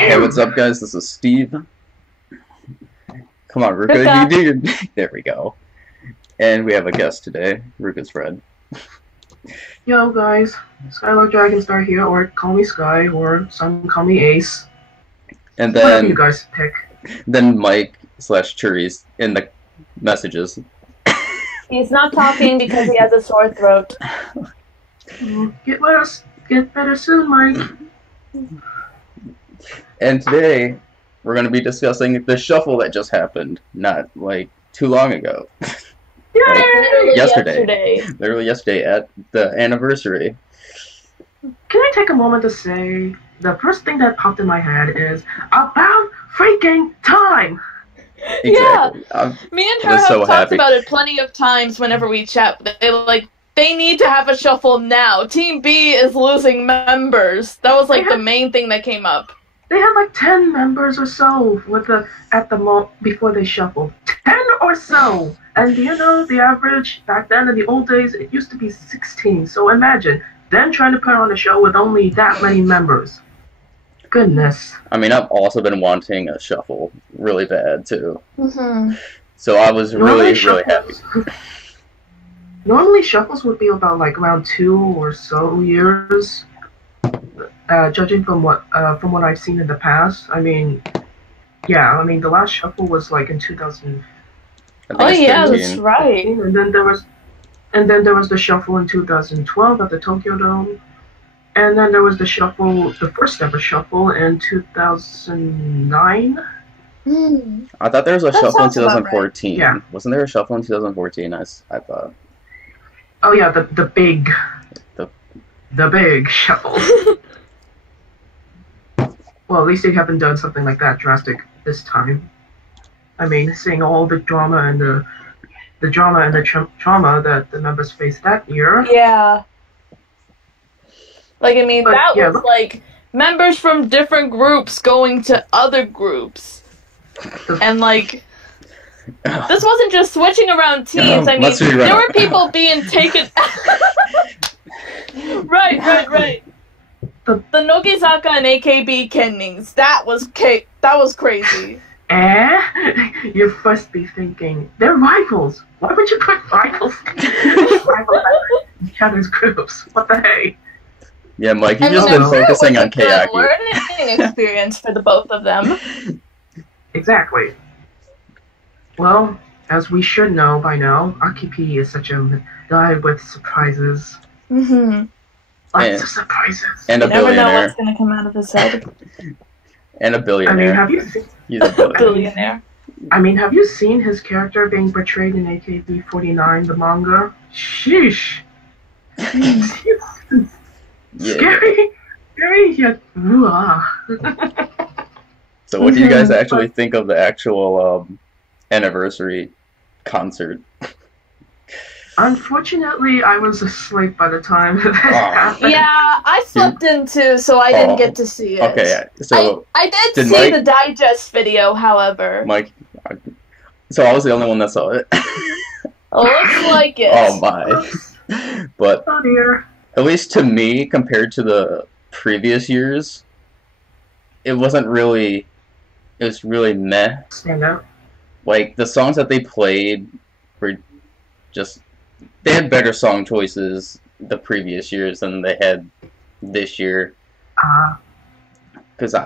Hey, what's up, guys? This is Steve. Come on, Ruka, Ruka. you do your... There we go. And we have a guest today, Ruka's friend. Yo guys, Skylar Dragonstar here, or call me Sky, or some call me Ace. And Whatever you then, guys pick. Mike slash Churi's in the messages. He's not talking because he has a sore throat. Get better soon, Mike. And today, we're going to be discussing the shuffle that just happened, not, like, too long ago. Yay! Yesterday. Literally yesterday at the anniversary. Can I take a moment to say, the first thing that popped in my head is, about freaking time! Exactly. Yeah. Me and her was have so talked happy. about it plenty of times whenever we chat. They need to have a shuffle now. Team B is losing members. That was the main thing that came up. They had like 10 members or so before they shuffled. 10 or so! And you know, the average back then in the old days, it used to be 16. So imagine them trying to put on a show with only that many members. Goodness. I mean, I've also been wanting a shuffle really bad, too. Mm-hmm. So I was really happy. Normally, shuffles would be about like around 2 or so years. Judging from what I've seen in the past, I mean, the last shuffle was like in 2000. Oh yeah, 13. that's right. And then there was the shuffle in 2012 at the Tokyo Dome, and then there was the first ever shuffle in 2009. I thought there was a shuffle in sounds about 2014. right. Yeah. Wasn't there a shuffle in 2014? I thought. Oh yeah, the big shuffle. Well, at least they haven't done something like that drastic this time. I mean, seeing all the drama and the trauma that the members faced that year. Yeah. But, that yeah, was members from different groups going to other groups. And this wasn't just switching around teams. I mean, there were people being taken. Right. The Nogizaka and AKB Kennings. That was crazy. You must be thinking, they're rivals. Why would you put rivals in each other's groups? What the hey? Yeah, Mike, you've just been focusing on Kayaki. It was a learning experience for the both of them. Exactly. Well, as we should know by now, AKB is such a guy with surprises. Mm-hmm. Lots of surprises. And a you never billionaire. know what's going to come out of his head. And a billionaire. I mean, have you seen? He's a billionaire. I mean, have you seen his character being portrayed in AKB49, the manga? Sheesh. Scary, yet So what do you guys actually think of the actual anniversary concert? Unfortunately, I was asleep by the time that happened. Yeah, I slept in too, so I didn't get to see it. Okay, so I did see the digest video, however. Mike, so I was the only one that saw it. Looks like it. Oh my! But Oh dear. at least to me, compared to the previous years, it wasn't really. It was really meh. Stand out. Like the songs that they played were just. They had better song choices the previous years than they had this year. Because When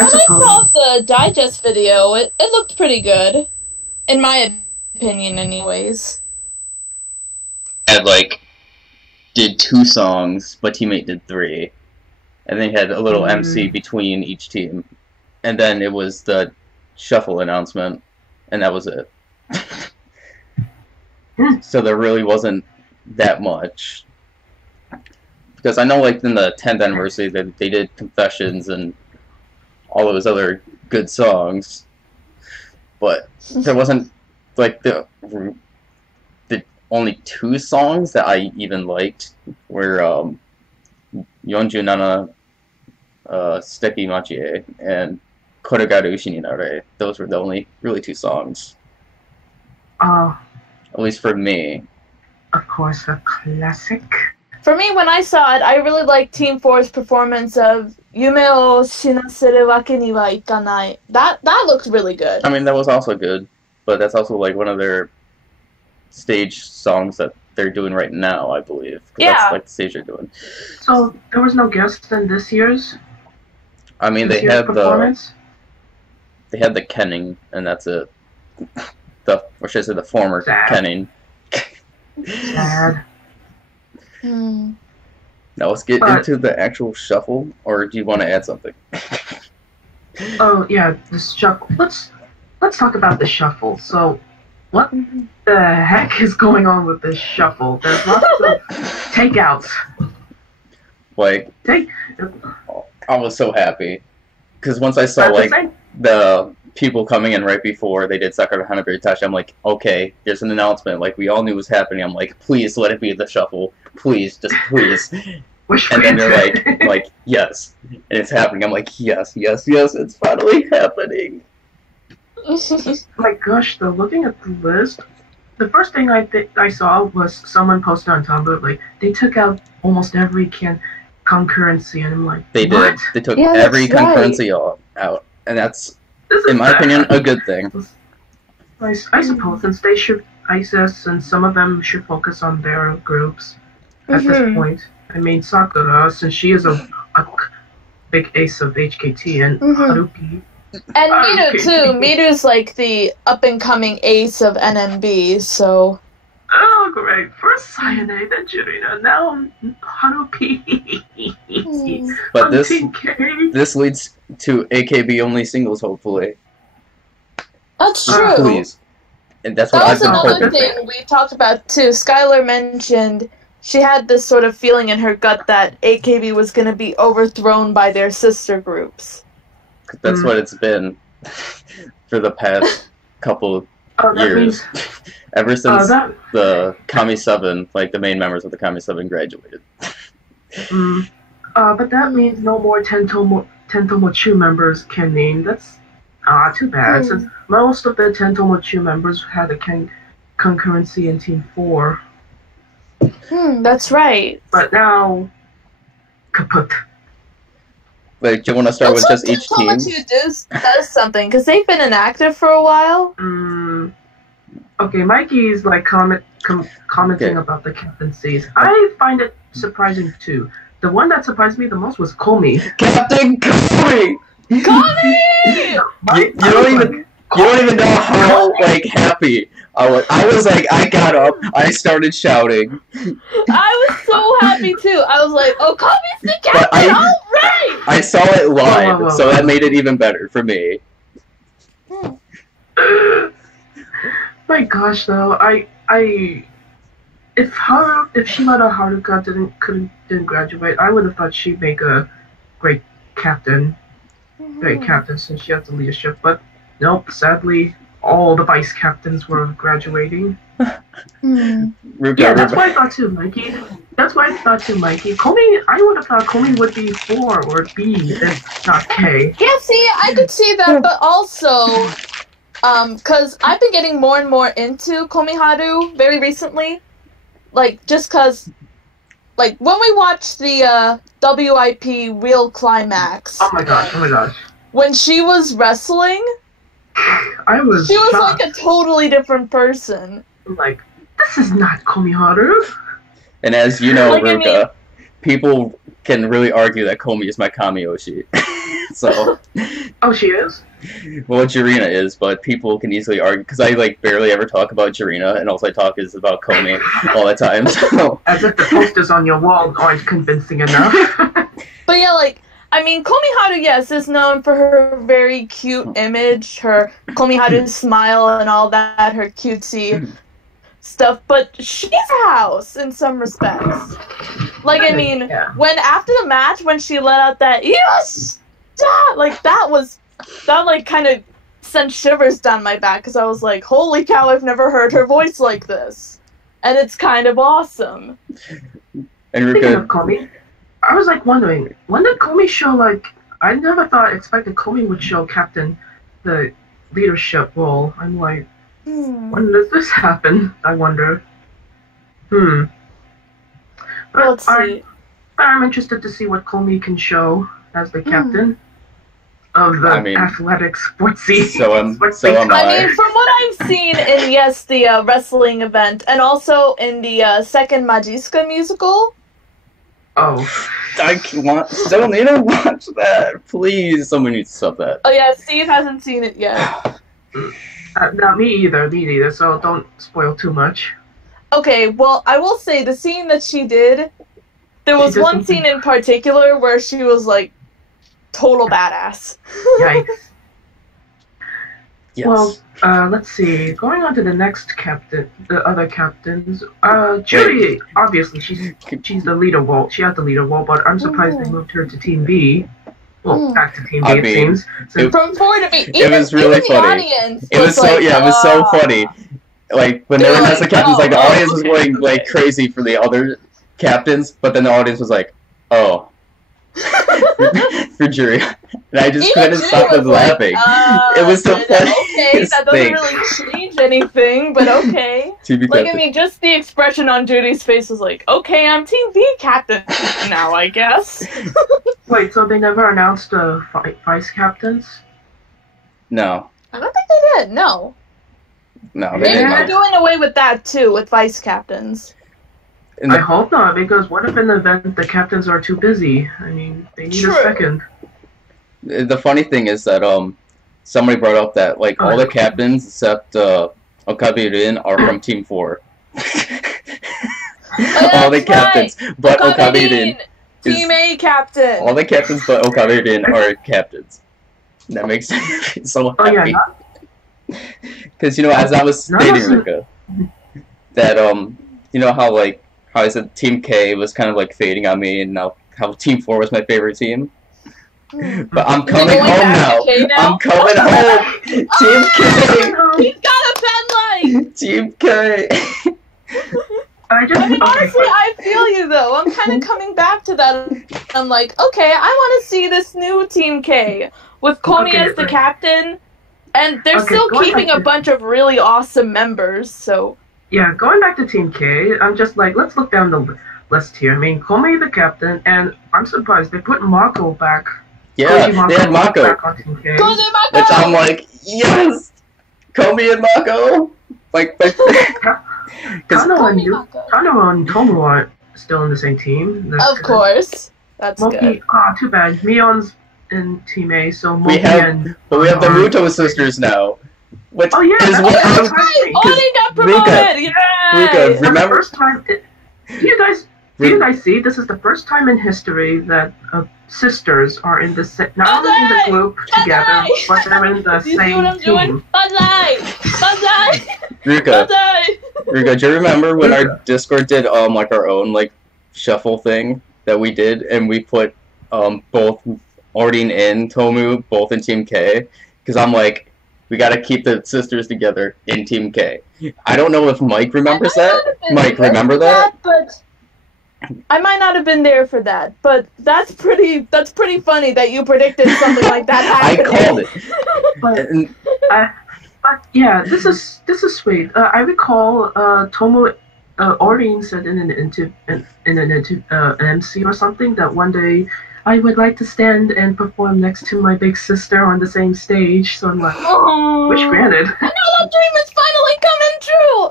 I saw the digest video, it looked pretty good. In my opinion, anyways. had did 2 songs, but teammate did 3. And they had a little MC between each team. And then it was the shuffle announcement, and that was it. So there really wasn't that much. Because I know in the 10th anniversary they did Confessions and all those other good songs. But there wasn't the only 2 songs that I even liked were Yonjunana Steki Machie and Koregaru Ushininare. Those were the only really 2 songs. At least for me. Of course, a classic. For me, when I saw it, I really liked Team 4's performance of Yume o shinaseru wake ni wa ikanai. That looked really good. I mean, that was also good, but that's also like one of their stage songs that they're doing right now, I believe. Yeah. That's like the stage they're doing. So there was no guest in this year's. I mean, they had the Kenning, and that's it. Or should I say the former Sad. Kenning. Sad. Now let's get into the actual shuffle, or do you want to add something? Oh yeah, the shuffle. Let's talk about the shuffle. So, what the heck is going on with this shuffle? There's lots of takeouts. Like, I was so happy because once I saw the people coming in right before they did Sakura Hanaguri Touch, I'm like, okay, there's an announcement. Like we all knew was happening. I'm like, please let it be the shuffle, please, just please. And then they're like, yes, and it's happening. I'm like, yes, it's finally happening. My gosh, though, looking at the list, the first thing I saw was someone posted on Tumblr, like, they took out almost every concurrency, and I'm like, they what? did. They took every concurrency out, and that's, in my opinion, a good thing. I suppose, since they should, ISIS and some of them should focus on their groups at this point. I mean, Sakura, since she is a big ace of HKT, and Haruki. And Miru, too. Miru's like the up-and-coming ace of NMB, so... Oh, great. First Sayane, then Jurina, now Haruki. But this leads to AKB-only singles, hopefully. That's true. Please. And that's what I've been hoping. That was another thing we talked about, too. Skylar mentioned she had this sort of feeling in her gut that AKB was going to be overthrown by their sister groups. That's what it's been for the past couple years. Ever since the Kami 7, like the main members of the Kami 7 graduated. But that means no more Tentomochu members can name. That's too bad, since most of the Tentomochu members had a concurrency in Team 4. That's right. But now, kaput. Like, do you want to start with just each team? does something, because they've been inactive for a while. Okay, Mikey's like commenting about the captaincies. I find it surprising too. The one that surprised me the most was Komi. Captain Komi! Komi! You don't even know how happy I was. Like, I got up, I started shouting. I was so happy too. I was like, "Oh, Komi's the captain! All right!" I saw it live, so that made it even better for me. My gosh, though, if Shimada Haruka didn't graduate, I would have thought she'd make a great captain. Great captain, since she has the leadership. But nope, sadly, all the vice captains were graduating. Yeah, that's why I thought too, Mikey. Komi, I would have thought Komi would be 4 or B, if not K. Yeah, see, I could see that, but also, because I've been getting more and more into Komiharu very recently. Like, just because, like, when we watched the WIP Real Climax. Oh my gosh. When she was wrestling, she was shocked. Like a totally different person. I'm like, this is not Komiharu. And as you know, Ruka, people can really argue that Komi is my Kamioshi. So. Oh, she is? Well, Jirina is, but people can easily argue, because I, like, barely ever talk about Jirina, and all I talk is about Komi all the time, so. As if the posters on your wall aren't convincing enough. But yeah, like, I mean, Komiharu, yes, is known for her very cute image, her Komiharu smile and all that, her cutesy stuff, but she's a house in some respects. Like, I mean, when after the match, when she let out that, yes! Like, that kind of sent shivers down my back, because I was like, holy cow, I've never heard her voice like this. And it's kind of awesome. And Speaking of Komi, I was like wondering, when did Komi show, like, I never expected Komi would show Captain the leadership role. I'm like, when does this happen? I wonder. But Let's see. I'm interested to see what Komi can show as the captain of the athletic sportsy. So am I. I mean, from what I've seen in the wrestling event, and also in the second Majiska musical. Oh, I still need to watch that. Please, someone needs to sub that. Oh yeah, Steve hasn't seen it yet. Not me either. So don't spoil too much. Okay, well, I will say the scene that she did. There was one scene in particular where she was like total badass. Yikes. Yes. Well, let's see. Going on to the next captain, the other captains. Judy, obviously, she's the leader role. She has the leader role, but I'm surprised they moved her to Team B. Well, back to Team B, it seems. From 4 to B. It was really funny. It was so funny. Like when they were as the captains, like the audience was going like crazy for the other captains, but then the audience was like, "Oh." For Jury, and I just couldn't stop laughing. It was so funny. Okay, that doesn't really change anything, but okay. Like, I mean, just the expression on Judy's face was like, okay, I'm Team B captain now, I guess. Wait, so they never announced vice captains? No. I don't think they did, no. No, they Maybe didn't. they're doing away with that, too, with vice captains. I hope not, because what if in the event the captains are too busy? I mean, they need a second. The funny thing is that somebody brought up that like all the captains except Okabe-rin are from Team 4. All the captains, but Okabe-rin is Team A captain. All the captains but Okabe-rin are captains. That makes me so happy. Because as I was stating, Rika, that how I said Team K was kind of like fading on me, and now how Team 4 was my favorite team. But I'm coming home now. I'm coming home. Team K. He's got a pen light. Team K. Honestly, I feel you though. I'm kind of coming back to that. I'm like, okay, I want to see this new Team K with Komi as the captain, and they're still keeping a bunch of really awesome members. So. Yeah, going back to Team K, I'm just like, let's look down the list here. I mean, Komi the captain, and I'm surprised they put Mako back. Yeah, they had Mako. Back on Team K. Which I'm like, yes! Komi and Mako! Like, Kano and Tomu are still in the same team. Of course. That's good. Too bad. Mion's in Team A, so Moki But we have the Muto sisters now. Which is what that's right! Oh, they got promoted! Ruka, remember? First time, do you guys see? This is the first time in history that sisters are in the not only in the group together, but they're in the same team. Ruka, do you remember when our Discord did like our own like shuffle thing that we did, and we put both Ordine and Tomu both in Team K? Because I'm like, we gotta keep the sisters together in Team K. I don't know if Mike remembers that. Mike, remember that? But I might not have been there for that, but that's pretty funny that you predicted something like that happening. I called it. But yeah, this is sweet. I recall Tomu Ordine said in an MC or something that one day I would like to stand and perform next to my big sister on the same stage. So I'm like, wish granted. I know that dream is finally coming true.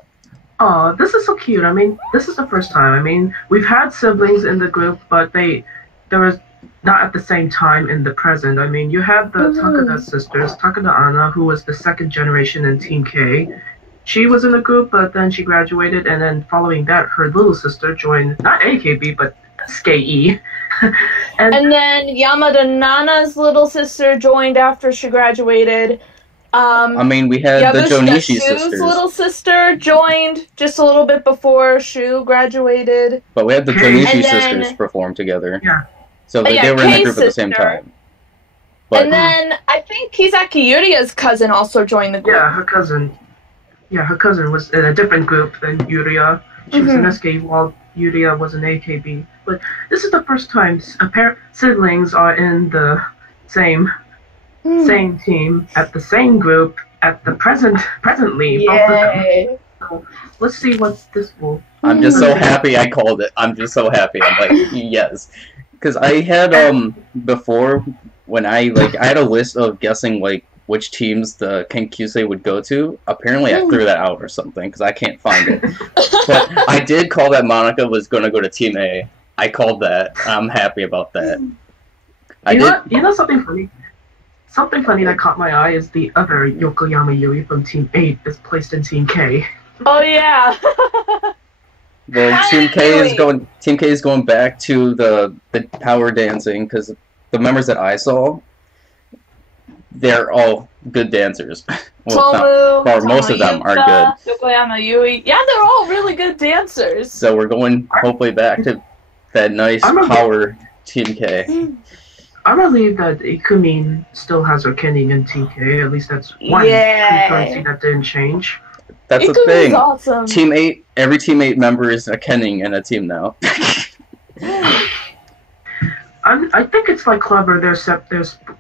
Oh, this is so cute. I mean, this is the first time. I mean, we've had siblings in the group, but there was not at the same time in the present. I mean, you had the Takada sisters, Takada Anna, who was the second generation in Team K. She was in the group, but then she graduated, and then following that, her little sister joined, not AKB, but SKE. and then Yamada Nana's little sister joined after she graduated. I mean, we had the Jonishi sisters. Little sister joined just a little bit before Shu graduated. But we had the Jonishi sisters perform together. Yeah. So they were in the group at the same time. But, and then I think Kisaki Yuria's cousin also joined the group. Yeah, her cousin was in a different group than Yuria. She was in SK while Yuria was in AKB. But this is the first time siblings are in the same team at the same group at the presently. Yay. So let's see what this will. I'm just so happy I called it. I'm just so happy. I'm like, yes. Because I had, before, when I had a list of guessing, like, which teams the Kenkyusei would go to. Apparently I threw that out or something, because I can't find it. But I did call that Monica was going to go to Team A. I called that. I'm happy about that. You know something funny? Something funny that caught my eye is the other Yokoyama Yui from Team 8 is placed in Team K. Oh yeah. Well, Team K is going back to the power dancing, because the members that I saw, they're all good dancers. Well, most of them are good. Yokoyama Yui. Yeah, they're all really good dancers. So we're going hopefully back to that nice power Team K. I'm relieved that Ikumin still has her Kenning in TK. At least that's one concurrency that didn't change. That's the thing. Awesome. Team 8, every Team 8 member is a Kenning in a team now. I think it's like clever. They're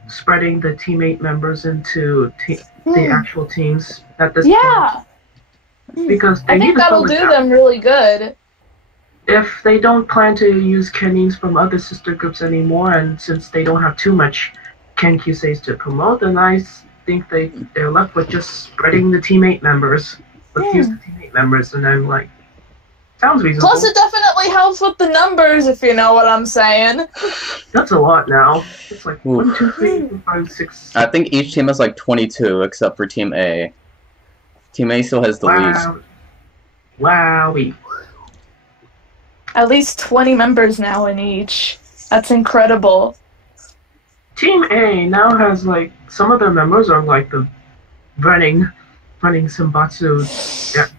spreading the Team 8 members into the actual teams at this point. Because I think that'll do them really good. If they don't plan to use Kennings from other sister groups anymore, and since they don't have too much Kenkyuseis to promote, then I think they're left with just spreading the Team 8 members. Let's use the Team 8 members, and I'm like, sounds reasonable. Plus, it definitely helps with the numbers, if you know what I'm saying. That's a lot now. It's like 1, 2, 3, 4, 5, 6. I think each team has like 22, except for Team A. Team A still has the least. Wowie. At least 20 members now in each. That's incredible. Team A now has like some of their members are like the running Senbatsu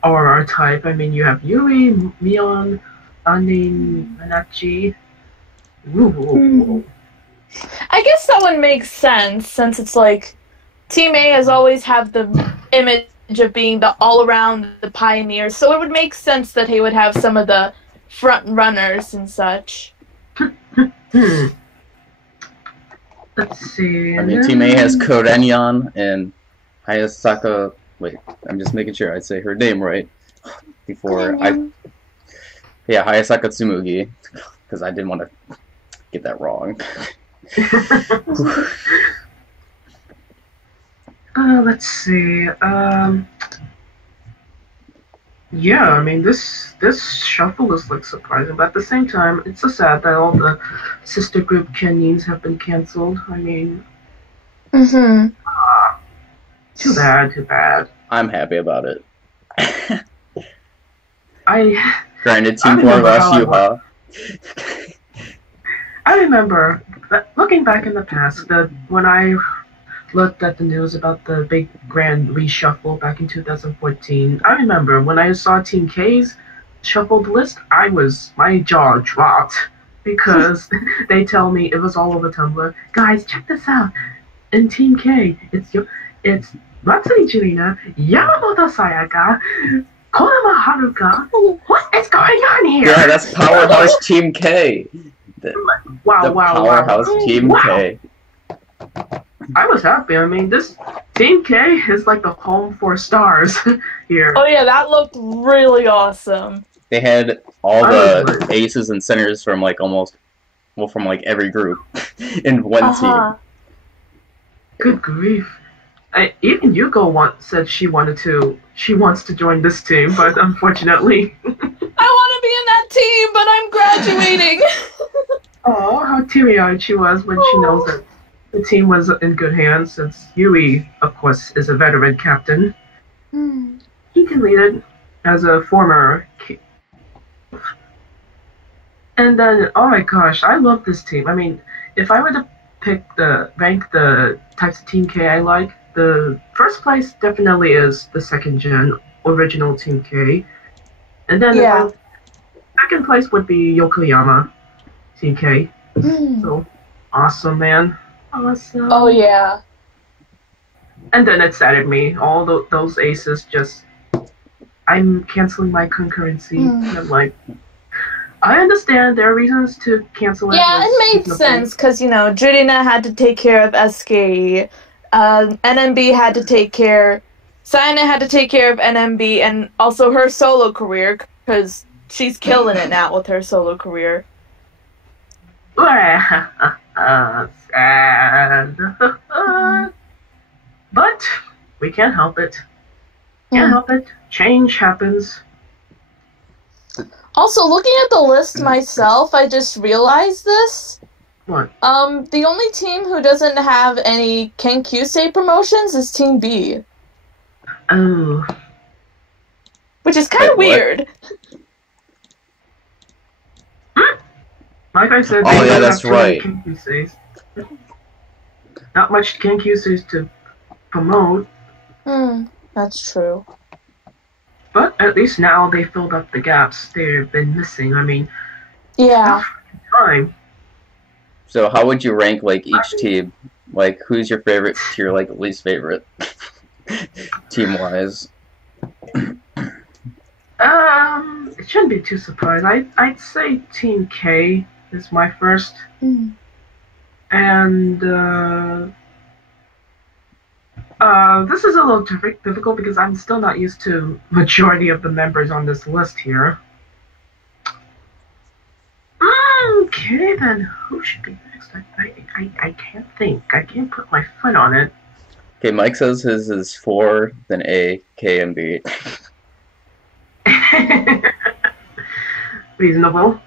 RR type. I mean, you have Yuri, Mion, Anin, Manachi. I guess that would make sense since it's like Team A has always had the image of being the all-around the pioneer, so it would make sense that he would have some of the front runners and such. Let's see. I mean, Team A has Korenyan and Hayasaka. Wait, I'm just making sure I say her name right before Yeah, Hayasaka Tsumugi, because I didn't want to get that wrong. Let's see. Yeah, I mean, this shuffle is like surprising, but at the same time, it's so sad that all the sister group Kenins have been canceled. I mean, too bad. I'm happy about it. Granted, Team 4 lost Yuha. I remember looking back in the past that when I looked at the news about the big grand reshuffle back in 2014, I remember when I saw Team K's shuffled list, my jaw dropped because they tell me it was all over Tumblr. Guys, check this out. In Team K, it's Matsuri Chirina, Yamamoto Sayaka, Konama Haruka. What is going on here? Yeah, that's Powerhouse Team K. Wow. Powerhouse Team K. I was happy. I mean, this Team K is like the home for stars here. Oh yeah, that looked really awesome. They had all the aces and centers from like from like every group in one team. Good grief. Even Yuko said she wants to join this team, but unfortunately. I want to be in that team, but I'm graduating. Oh, how teary-eyed she was when she knows that the team was in good hands, since Yui, of course, is a veteran captain. He can lead it as a former. And then, oh my gosh, I love this team. I mean, if I were to rank the types of Team K I like, the first place definitely is the second gen original Team K. And then second place would be Yokoyama Team K. So awesome, man. Awesome. Oh yeah. And then it saddened me. All those aces I'm canceling my concurrency. And I'm like, I understand there are reasons to cancel it. Yeah, it made sense because, Jurina had to take care of SKE. NMB had to take care. Sayane had to take care of NMB and also her solo career because she's killing it now with her solo career. Sad. But we can't help it. Can't help it. Change happens. Also, looking at the list myself, I just realized this. What? The only team who doesn't have any Kenkyusei promotions is Team B. Oh. Which is kind of weird. Like I said, oh yeah, that's right. Not much Kenkyuseis to promote. That's true. But at least now they filled up the gaps they've been missing. I mean, yeah. Time. So how would you rank like each team? Like who's your favorite to your like least favorite team wise? It shouldn't be too surprised. I'd say Team K is my first. And this is a little difficult because I'm still not used to majority of the members on this list here. Okay, then who should be next? I can't think. I can't put my foot on it. Okay, Mike says his is 4, then A, K, and B. Reasonable.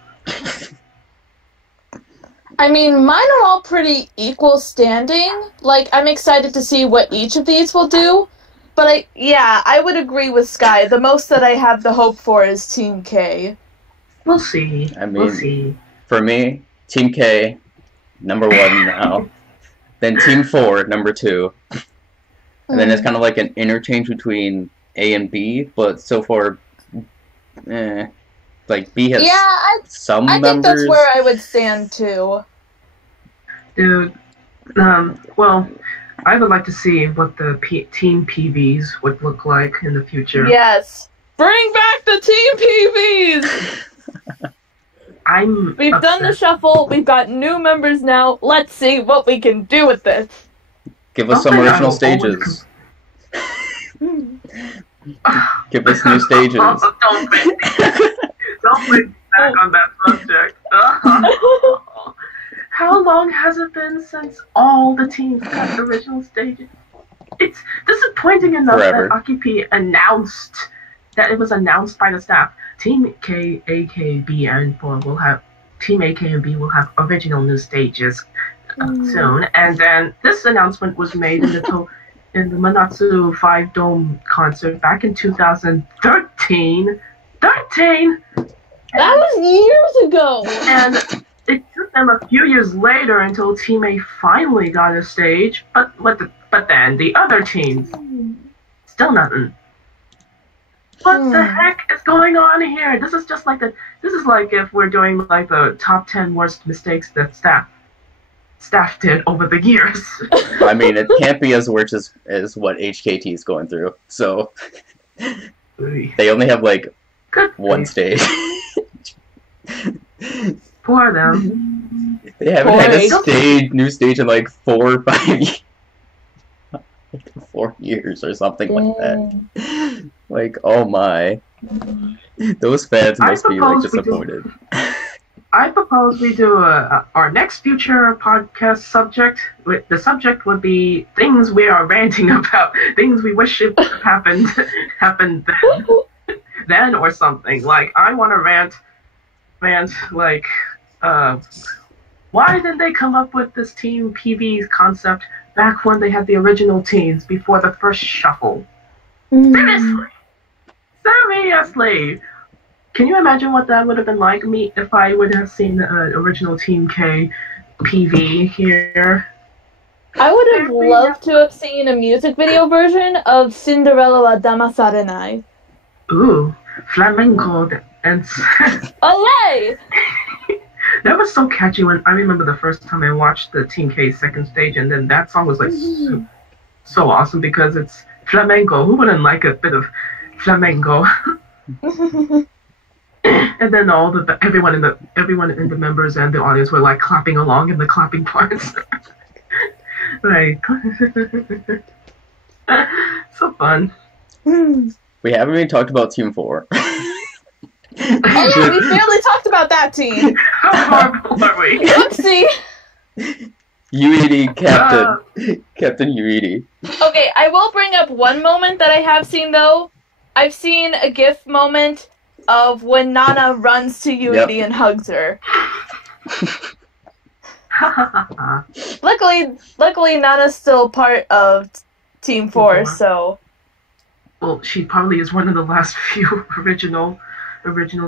I mean, mine are all pretty equal standing. Like, I'm excited to see what each of these will do. But I would agree with Sky. The most that I have the hope for is Team K. We'll see. I mean, we'll see. For me, Team K, number 1 now. Then Team 4, number 2. And then it's kind of like an interchange between A and B, but so far, like B has some members. I think that's where I would stand too. Dude, well, I would like to see what the Team PVs would look like in the future. Yes, bring back the Team PVs. We've done the shuffle. We've got new members now. Let's see what we can do with this. Give us some original stages. Give us new stages. Don't bring back on that subject. How long has it been since all the teams got original stages? It's disappointing enough that AKB announced that it was announced by the staff. Team K, A, K, B, and 4 will have Team A, K, and B will have original new stages soon, and then this announcement was made in the Manatsu 5 Dome concert back in 2013. That was years ago! And it took them a few years later until Team A finally got a stage, but then the other teams, still nothing. What the heck is going on here? This is just like this is like if we're doing like the top 10 worst mistakes that staff did over the years. I mean, it can't be as worse as what HKT is going through. So they only have like one stage. For them. They haven't had a new stage in like 4 or 5 years. 4 years or something like that. Like, oh my. Those fans must be like disappointed. I propose we do our next future podcast subject. The subject would be things we are ranting about, things we wish it happened then or something. Like, I want to rant like, why didn't they come up with this Team PV concept back when they had the original teams before the first shuffle? Seriously! Can you imagine what that would have been like me if I would have seen the original Team K PV here? I would have loved to have seen a music video version of Cinderella wa Damasarenai. Ooh, flamenco and Olay! That was so catchy. When I remember the first time I watched the Team K second stage, and then that song was like so awesome because it's flamenco. Who wouldn't like a bit of flamenco? And then everyone in the members and the audience were like clapping along in the clapping parts. Right. So fun. We haven't even talked about Team 4. Oh yeah, we barely talked about that team. How horrible are we? Oopsie. Yuidi, Captain Yuidi. Okay, I will bring up one moment that I have seen though. I've seen a GIF moment of when Nana runs to Yuidi and hugs her. Luckily, Nana's still part of Team 4, so. Well, she probably is one of the last few original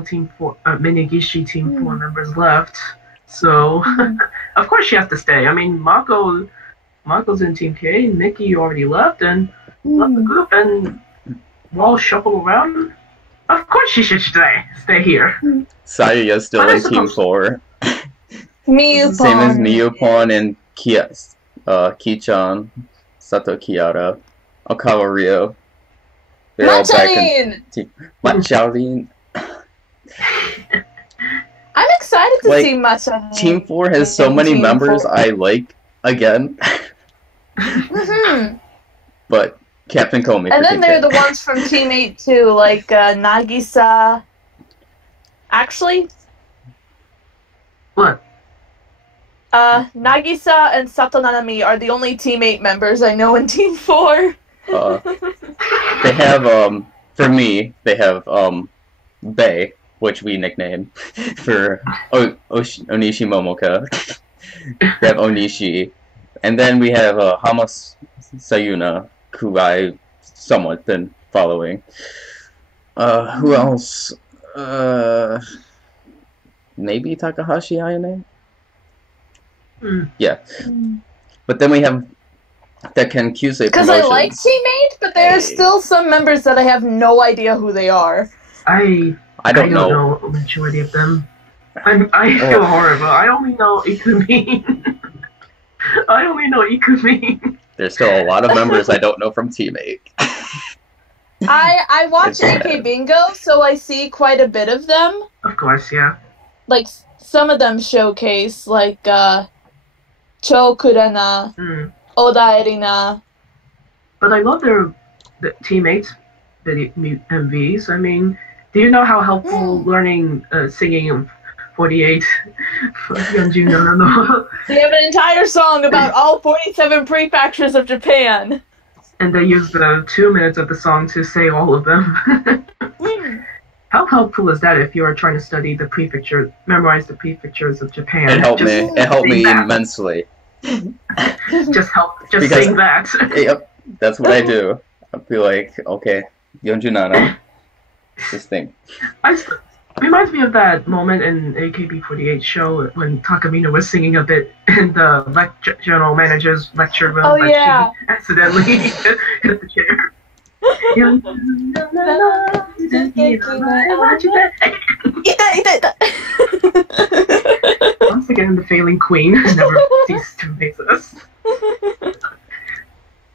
Team 4, Minagishi Team 4 members left. So, of course she has to stay. I mean, Mako's in Team K, Nikki already left and left the group, and we'll all shuffle around. Of course she should stay here. Saya's still in Team 4. Miyupon. Same as Miyupon and Kichan, Sato Kiara, Okawa Ryo. They're all back in Team Macharin. I'm excited to see Macharin. Team 4 has so many members I like again. But Captain Komi. And then there are the ones from Team 8 too, like Nagisa. Actually, what? Nagisa and Sato Nanami are the only Team 8 members I know in Team 4. They have, for me, they have, Bei, which we nicknamed for Onishi Momoka. They have Onishi. And then we have, Hamas Sayuna, who I somewhat been following. Who else? Maybe Takahashi Ayane? Yeah. But then we have the Kenkyusei Because I like Team 8, but there are still some members that I have no idea who they are. I don't know a majority of them. I feel horrible. I only know Ikumi. There's still a lot of members I don't know from Team 8. I watch AK Bingo, so I see quite a bit of them. Of course, yeah. Like, some of them showcase, like, Cho Kurana, Oda Erina. But I love the teammates, the MVs. I mean, do you know how helpful learning singing 48 for Yeonju no? They have an entire song about all 47 prefectures of Japan. And they use the 2 minutes of the song to say all of them. How helpful is that if you are trying to study the prefecture, memorize the prefectures of Japan? It helped me immensely. Just sing that. Yep, that's what I do. I'll be like, okay, Yeonju Nana, just think. Reminds me of that moment in AKB48 show when Takamina was singing a bit in the general manager's lecture room. She accidentally hit the chair. Once again, the failing queen never ceases to amaze us.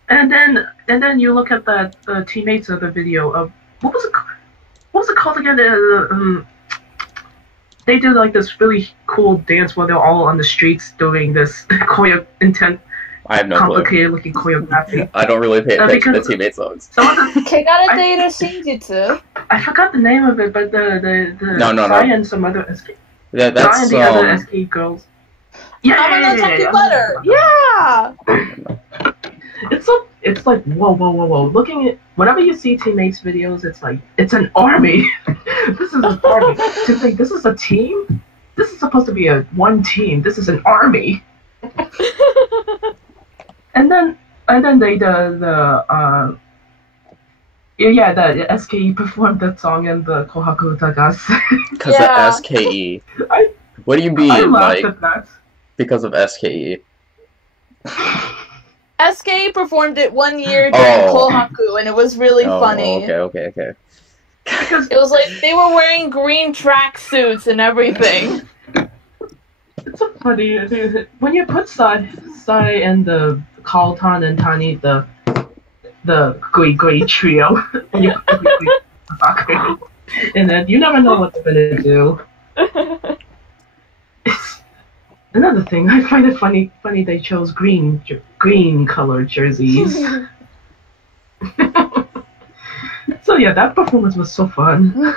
And then you look at the teammates of the video of what was it called again? They did like this really cool dance where they're all on the streets doing this intense. I have no complicated looking choreography. I don't really pay attention to teammate songs. Kegarete no Shinjitsu? I forgot the name of it, but the no. and some other SK. Yeah, that's and the other SK girls. Yeah. It's like whoa. Looking at whenever you see teammates videos, it's like it's an army. This is an army. To think this is a team. This is supposed to be one team. This is an army. And then they the SKE performed that song in the Kohaku Utagas. Because of SKE. What do you mean, I laughed at that. Because of SKE? SKE performed it one year during Kohaku, and it was really funny. Okay. Because it was like they were wearing green tracksuits and everything. It's so funny. When you put Sai and the Carlton and Tani, the Gui trio, and you put the and then you never know what they're gonna do. Another thing, I find it funny they chose green colored jerseys. So yeah, that performance was so fun.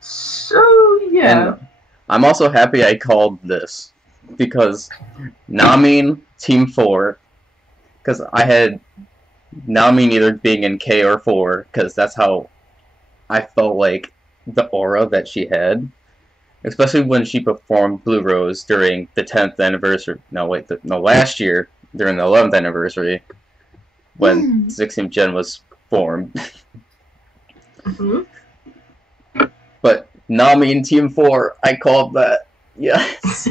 So yeah. And I'm also happy I called this because Namin Team 4, because I had Namin either being in K or 4, because that's how I felt like the aura that she had, especially when she performed Blue Rose during the 10th anniversary. Last year during the 11th anniversary when 16th Gen was formed. Mm-hmm. But Nami in Team 4, I called that. Yes.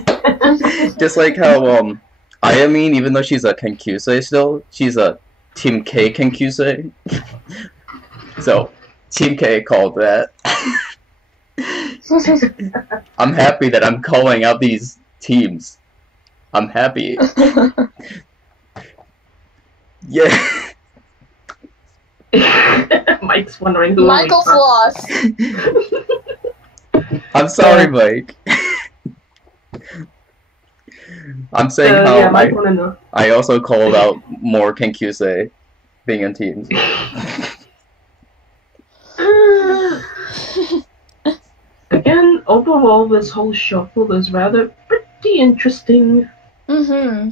Just like how Ayamine, even though she's a Kenkyusei still, she's a Team K Kenkyusei. So Team K called that. I'm happy that I'm calling out these teams. I'm happy. Yeah. Mike's wondering who. Michael's lost. I'm sorry, Mike. I'm saying how yeah, I also called out more Kenkyusei being in teams. Again, overall, this whole shuffle is rather pretty interesting. Mm-hmm.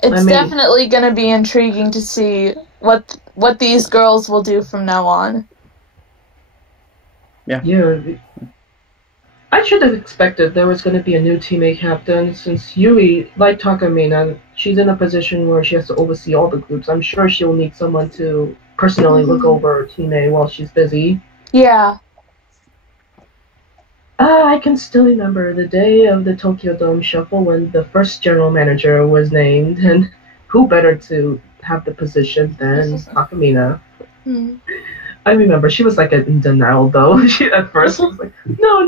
It's definitely going to be intriguing to see what these girls will do from now on. Yeah. I should have expected there was going to be a new Team A captain, since Yui, like Takamina, she's in a position where she has to oversee all the groups. I'm sure she'll need someone to personally look over Team A while she's busy. Yeah. I can still remember the day of the Tokyo Dome Shuffle when the first general manager was named, and who better to have the position than Takamina? I remember she was like in denial though. She at first was like, no,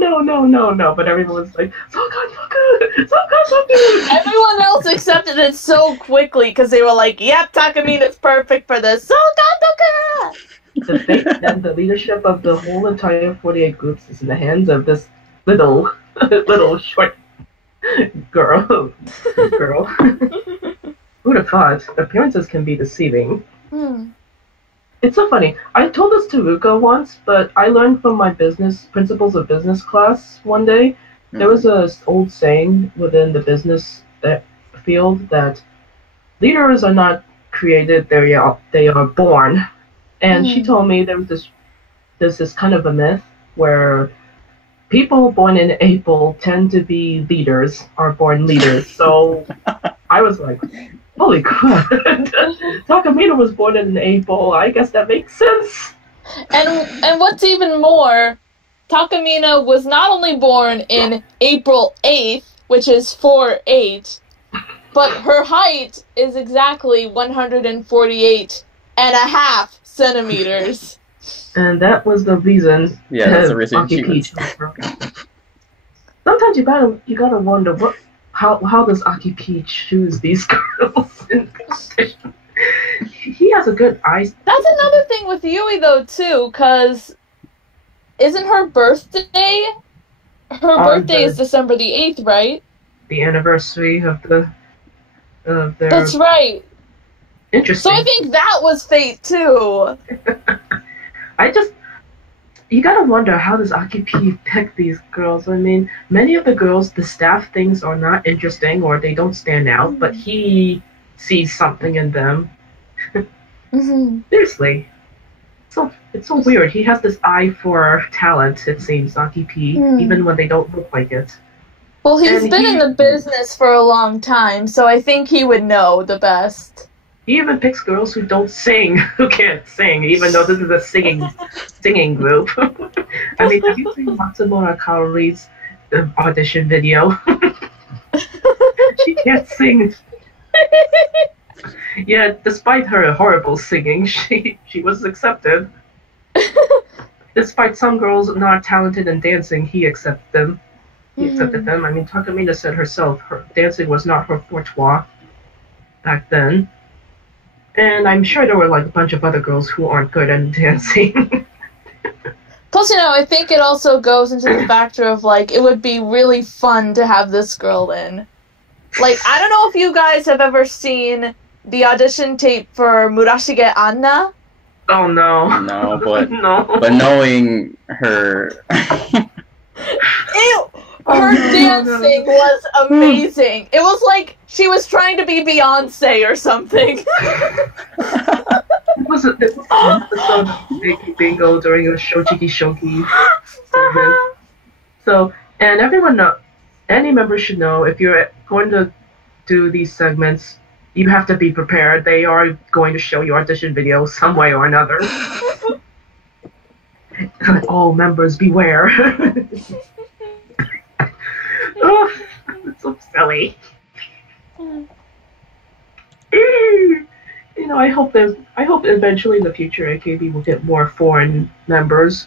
but everyone was like, Soka. Everyone else accepted it so quickly because they were like, yep, Takamina's perfect for this. Soka. The fate and the leadership of the whole entire 48 groups is in the hands of this little short girl. Who'd have thought? Appearances can be deceiving. It's so funny. I told this to Ruka once, but I learned from my principles of business class one day. There was an old saying within the business field that leaders are not created; they are born. And she told me there's this kind of a myth where people born in April tend to be leaders, are born leaders. So I was like, holy crap. Takamina was born in April. I guess that makes sense. And what's even more, Takamina was not only born in April 8th, which is 4'8", but her height is exactly 148.5 centimeters. And that was the reason. Yeah, that's the reason she was. Sometimes you gotta wonder how does Aki Peach choose these girls in competition? He has a good eye. That's another thing with Yui though too, because isn't her birthday? Her birthday is December the 8th, right? The anniversary of their. That's right. Interesting. So I think that was fate too. You gotta wonder, how does Aki P pick these girls? I mean, many of the girls, the staff thinks are not interesting or they don't stand out, but he sees something in them. Seriously. It's so weird. He has this eye for talent, it seems, Aki P, even when they don't look like it. Well, he's been in the business for a long time, so I think he would know the best. He even picks girls who don't sing, who can't sing, even though this is a singing group. I mean, have you seen Matsumura Kaori's audition video? She can't sing. Yeah, despite her horrible singing, she was accepted. Despite some girls not talented in dancing, he accepted them. I mean, Takamina said herself, her dancing was not her forte back then. And I'm sure there were like a bunch of other girls who aren't good at dancing. Plus, I think it also goes into the factor of, like, it would be really fun to have this girl in. Like, I don't know if you guys have ever seen the audition tape for Murashige Anna. Oh no. No, but No. but knowing her, Ew! Oh, Her no, dancing was amazing. It was like she was trying to be Beyonce or something. It was an episode of Big Bingo during a Shojiki Shoki segment. So, and everyone know, any member should know if you're going to do these segments, you have to be prepared. They are going to show you audition videos some way or another. Oh, members, beware. Oh, it's so silly. You know, I hope eventually in the future AKB will get more foreign members,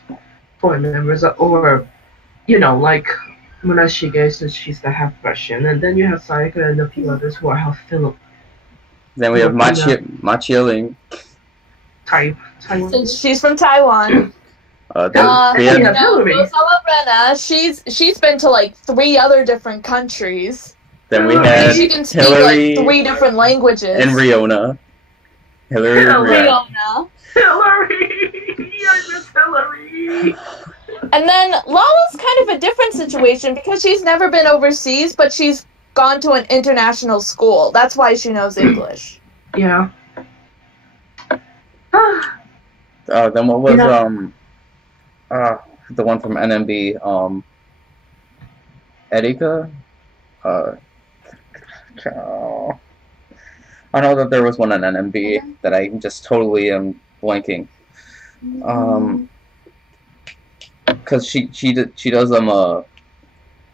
or, you know, like Munashige, since she's the half Russian, and then you have Sayaka and a few others who are half Filipino then we have Machiling. Taiwan. Since she's from Taiwan. Then we yeah, have Hillary. Rosawa Brenna, she's been to like 3 other different countries. then we Hillary. had She can speak Hillary like 3 different languages. and Riona. Hillary and Hillary. Riona. Riona. Hillary! I miss Hillary! And then Lala's kind of a different situation because she's never been overseas, but she's gone to an international school. That's why she knows English. Yeah. Then what was You know- the one from NMB, Erika? I know that there was one on NMB that I just totally am blanking. Cause she does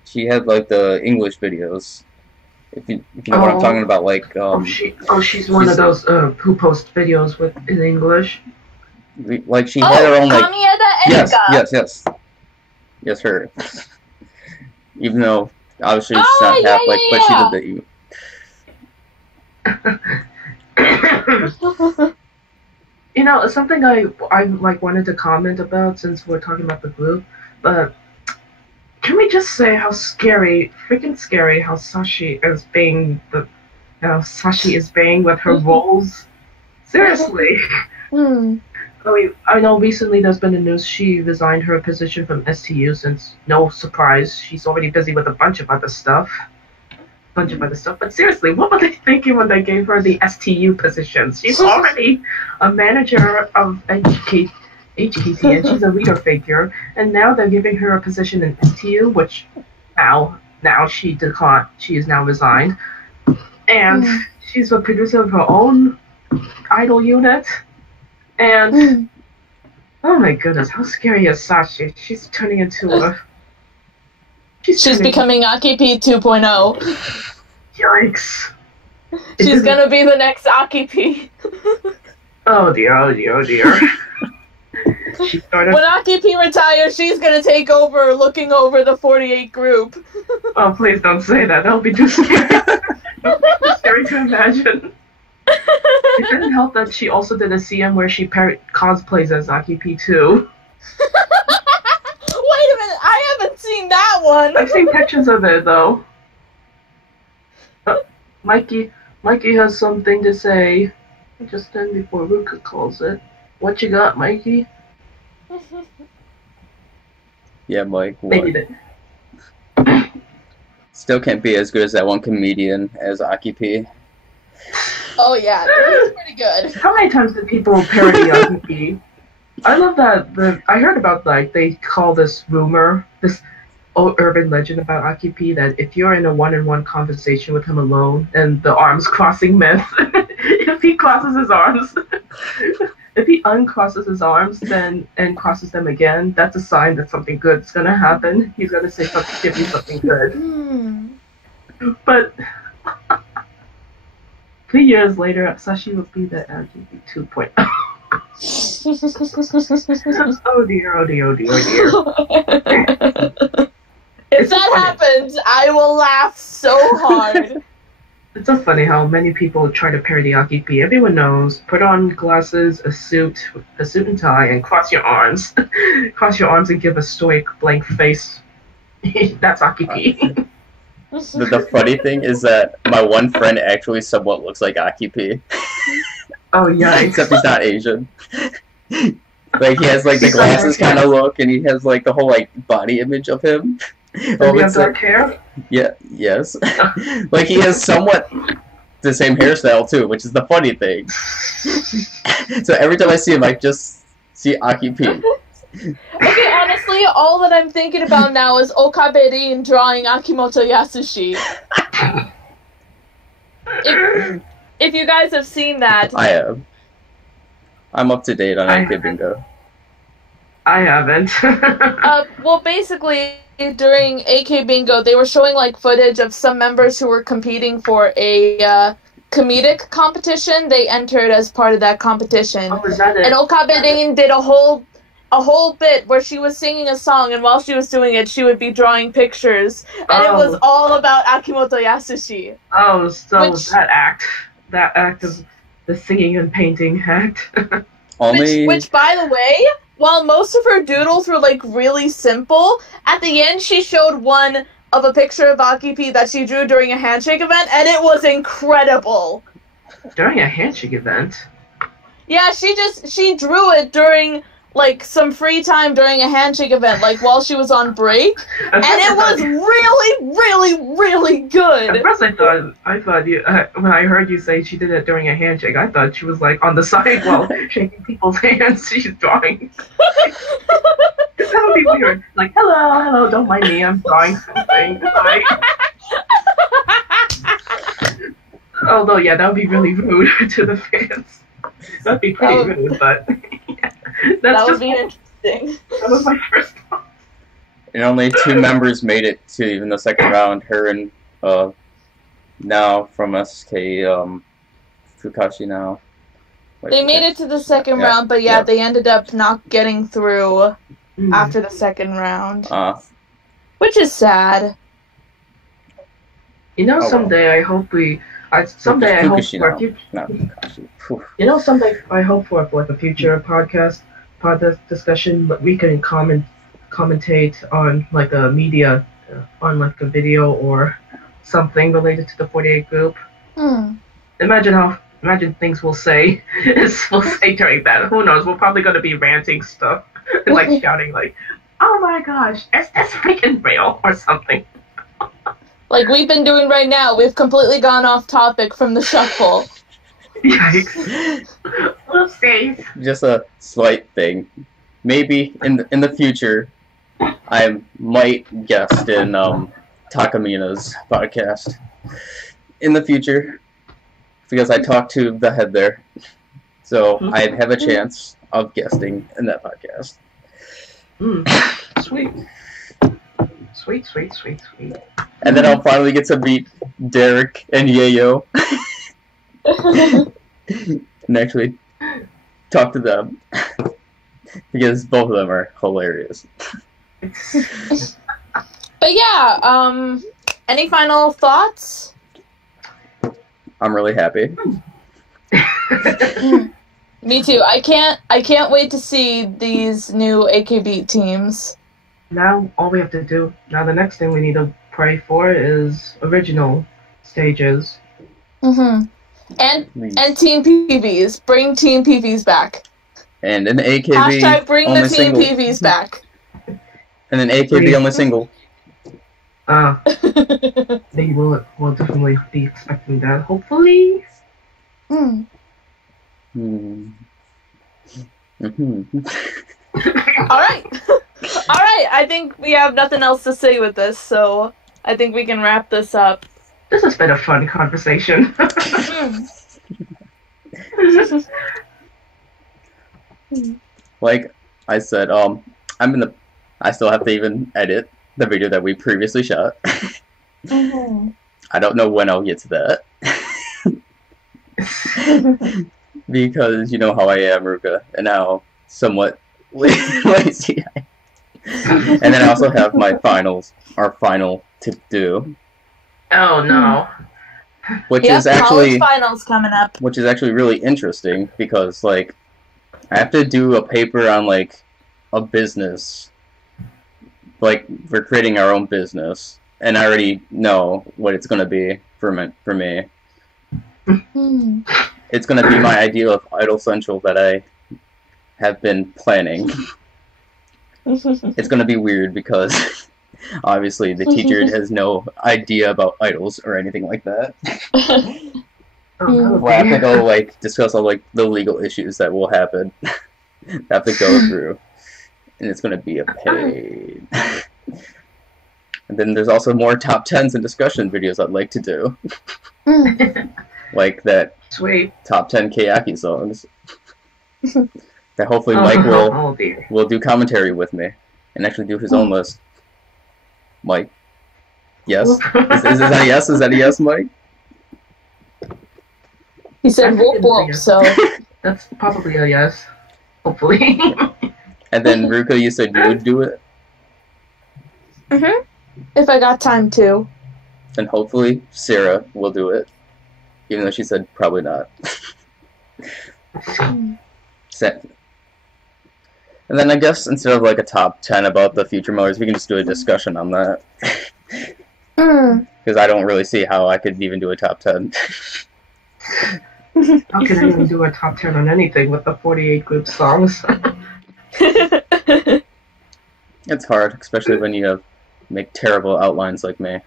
she had like the English videos. If you know what I'm talking about, like She's one of those who post videos in English. like she had her own like Kamieda Erika. yes, her. Even though obviously she's not half like, but she did the. You know, something I like wanted to comment about since we're talking about the group, but can we just say how freaking scary how Sashi is being with her roles? Seriously. I know recently there's been a news she resigned her position from STU since, no surprise, she's already busy with a bunch of other stuff. But seriously, what were they thinking when they gave her the STU positions? She's already a manager of HKT and she's a leader figure, and now they're giving her a position in STU, which now she declined. She is now resigned, and she's a producer of her own idol unit. And oh my goodness, how scary is Sashi? She's turning into a. She's becoming Akipi 2.0. Yikes! She's gonna be the next Akipi. Oh dear. She started. When Akipi retires, she's gonna take over, looking over the 48 group. Oh, please don't say that. That'll be too scary. That'll be too scary to imagine. It didn't help that she also did a CM where she cosplays as Akipi too. Wait a minute, I haven't seen that one. I've seen pictures of it though. Mikey has something to say. Just then before Ruka calls it. What you got, Mikey? Yeah, Mike. What? It. Still can't be as good as that one comedian as Aki P. Oh yeah, it's pretty good. How many times did people parody Aki? I love that. I heard about they call this rumor, this urban legend about Aki P, that if you're in a one-on-one conversation with him alone, and the arms crossing myth, if he crosses his arms, if he uncrosses his arms then and crosses them again, that's a sign that something good's gonna happen. He's gonna say something, give you something good. But 3 years later, Sashi will be the LGBT 2.0. Oh dear. If that happens, I will laugh so hard. It's so funny how many people try to parody Aki P. Everyone knows. Put on glasses, a suit and tie, and cross your arms. Cross your arms and give a stoic blank face. That's Aki P. The funny thing is that my one friend actually somewhat looks like Aki P. Oh yeah. Except he's not Asian. Like he has like the glasses kind of look, and he has like the whole like body image of him. Does he have dark hair? Yeah, yes. Like he has somewhat the same hairstyle too, which is the funny thing. So every time I see him, I just see Aki P. Okay, honestly, all that I'm thinking about now is Okabe-rin drawing Akimoto Yasushi. If you guys have seen that. I have. I'm up to date on AK Bingo. I haven't. Well, basically, during AK Bingo, they were showing like footage of some members who were competing for a comedic competition. They entered as part of that competition. Oh, is that it? And Okabe-rin did a whole bit where she was singing a song, and while she was doing it, she would be drawing pictures, and it was all about Akimoto Yasushi. Oh, so that act of the singing and painting act. Which, by the way, while most of her doodles were like really simple, at the end she showed one of a picture of Aki P that she drew during a handshake event, and it was incredible. During a handshake event? Yeah, she drew it during like some free time during a handshake event, like while she was on break, and it was really, really, really good. At first, I thought you when I heard you say she did it during a handshake, I thought she was like on the side while shaking people's hands. She's drawing. That would be weird. Like, hello, don't mind me, I'm drawing something. Like, although, yeah, that would be really rude to the fans. That'd be pretty rude, but. That would be interesting. That was my first thought. And only 2 members made it to even the second round. Her and now from SK Fukashi now. They made it to the second round, but they ended up not getting through after the second round. Which is sad. You know, someday I hope we. Someday I hope for a future. You know, someday I hope for like a future podcast discussion, but we can commentate on like a media, on like a video or something related to the 48 group. Imagine things we'll say during that. Who knows? We're probably going to be ranting stuff and like shouting like, "Oh my gosh, that's freaking real" or something. Like we've been doing right now. We've completely gone off topic from the shuffle. Yikes. Oopsies. Just a slight thing. Maybe in the future, I might guest in Takamina's podcast. In the future, because I talked to the head there, so I'd have a chance of guesting in that podcast. Sweet. Sweet. And then I'll finally get to meet Derek and Yayo. And actually talk to them. Because both of them are hilarious. But yeah, any final thoughts? I'm really happy. Me too. I can't wait to see these new AKB teams. Now all we have to do, the next thing we need to pray for is original stages. And Team PVs. Bring Team PVs back. And an AKB Hashtag bring only the Team single. PVs back. And an AKB only single. They will definitely be expecting that, hopefully. Alright, I think we have nothing else to say with this, so I think we can wrap this up. This has been a fun conversation. Like I said, I still have to even edit the video that we previously shot. I don't know when I'll get to that. Because you know how I am, Ruka, and how somewhat lazy I am. And then I also have our final to do. Oh no. Which is actually finals coming up. Which is actually really interesting because like I have to do a paper on like a business. Like we're creating our own business, and I already know what it's gonna be for me. It's gonna be my idea of Idol Central that I have been planning. It's going to be weird because obviously the teacher has no idea about idols or anything like that. We'll have to go like discuss all like the legal issues that will happen. Have to go through, and it's going to be a pain. And then there's also more top 10s and discussion videos I'd like to do. Like that Sweet. top 10 Kayaki songs. That hopefully Mike will do commentary with me and actually do his own list. Mike? Yes? Is that a yes? Is that a yes, Mike? He said whoop whoop, so... That's probably a yes. Hopefully. And then Ruka, you said you would do it? Mm-hmm. If I got time to. And hopefully Sarah will do it. Even though she said probably not. And then I guess instead of like a top 10 about the future mothers, we can just do a discussion on that. Because I don't really see how I could even do a top 10. How can I even do a top 10 on anything with the 48 group songs? It's hard, especially when you make terrible outlines like me.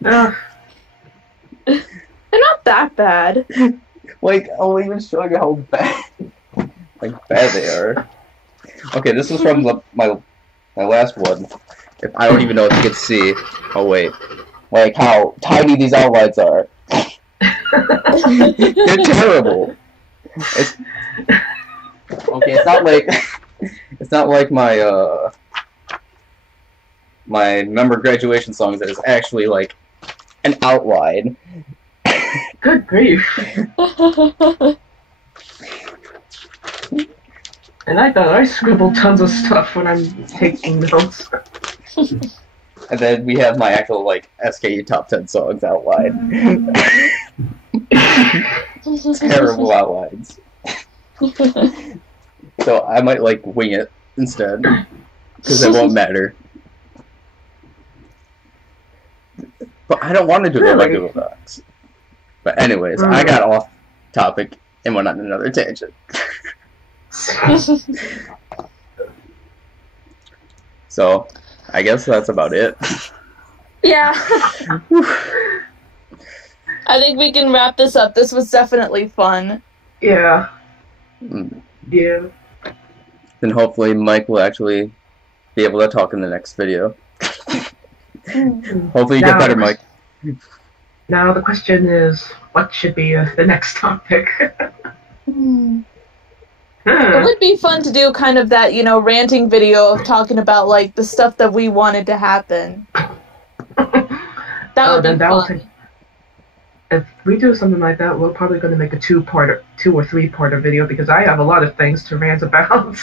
They're not that bad. Like, I'll even show you how bad, bad they are. Okay, this is from my last one. If I don't even know if you can see. Oh wait, like how tiny these outlines are. They're terrible. Okay, it's not like my my member graduation songs that is actually like an outline. Good grief. And I thought I scribbled tons of stuff when I'm taking notes. And then we have my actual like SKU top 10 songs outline. Terrible outlines. So I might like wing it instead, because it won't matter. But I don't want to do it like Google Docs. But anyways, I got off topic and went on another tangent. So, I guess that's about it. Yeah. I think we can wrap this up. This was definitely fun. Yeah. Yeah. Then hopefully Mike will actually be able to talk in the next video. Hopefully you get better, Mike. Now the question is, what should be the next topic? It would be fun to do kind of that, ranting video of talking about, like, the stuff that we wanted to happen. That would be fun. If we do something like that, we're probably going to make a 2 or 3-parter video because I have a lot of things to rant about.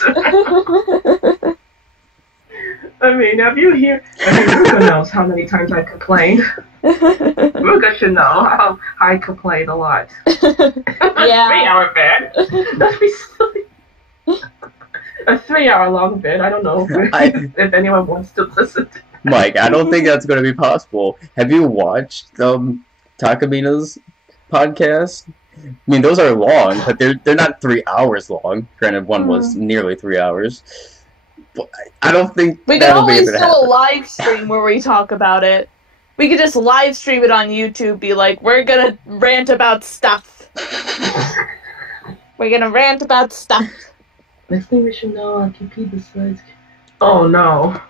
I mean, Ruka knows how many times I complained. Ruka should know how I complain a lot. Yeah. 3-hour vid. That'd be silly. A 3-hour long vid. I don't know if anyone wants to listen. Mike, I don't think that's going to be possible. Have you watched Takamina's podcast? I mean, those are long, but they're not 3 hours long. Granted, one was nearly 3 hours. But I don't think we can always do a live stream where we talk about it. We could just live stream it on YouTube, be like, we're gonna rant about stuff. We're gonna rant about stuff. Next thing we should know, AKB decides. Oh no.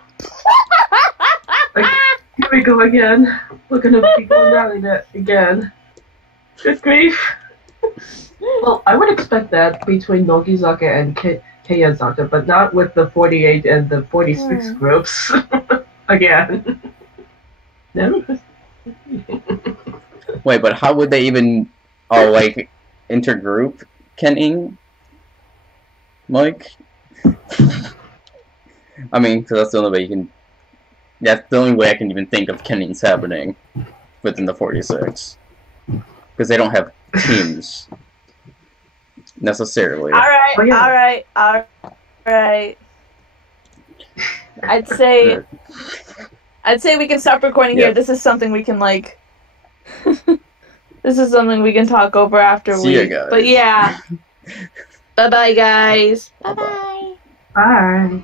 Here we go again. We're gonna be going down it again. Good grief. Well, I would expect that between Nogizaka and Keiyazaka, but not with the 48 and the 46 groups. Again. Never. Wait, but how would they even, intergroup Kenning? Mike? I mean, because that's the only way you can... That's the only way I can even think of Kenning's happening within the 46. Because they don't have teams. Necessarily. Alright. I'd say we can stop recording here. This is something we can, this is something we can talk over after See ya, guys. But yeah. Bye bye, guys. Bye-bye. Bye bye. Bye.